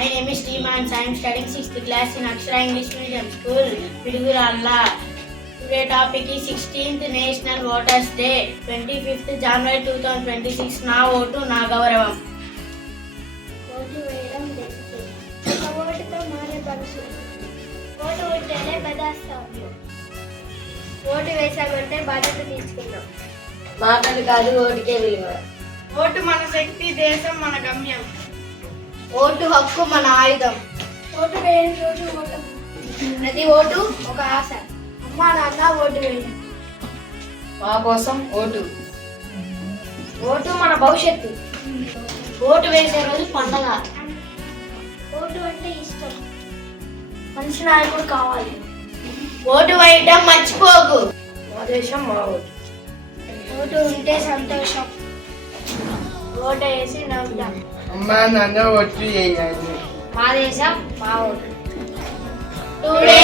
My name is Steemans. I am studying 6th class in Akshara English Medium School, Piduguralla. Today topic is 16th National Voters Day, 25th January 2026. నా vote నా గౌరవం. Vote వేయడం best. ఒక ఓటుతో మారే భవిష్యత్తు. Vote ఉంటేనే ప్రజాస్వామ్యం. ఓటు వేసామంటే బాధ్యత తీసుకున్నాం. మాటలు కాదు, ఓటుకే విలువ. ఓటు మన శక్తి, దేశం మన గమ్యం. ఓటు హక్కు మన ఆయుధం. ఓటు వేయని రోజు ఓటు. ప్రతి ఓటు ఒక ఆశ. అమ్మా నాన్న ఓటు వేయడం. మా కోసం ఓటు. ఓటు మన భవిష్యత్తు. ఓటు వేసే రోజు పండగ. ఓటు అంటే ఇష్టం. మనిషి నాయకుడు కావాలి. ఓటు వేయడం మర్చిపోకు. మా దేశం మా ఓటు. ఓటు ఉంటే సంతోషం. ఓటు వేసి నవ్వుతాం. అమ్మా నాన్న ఓట్లు వేయాలి. మా దేశం మా ఓటు. టుడే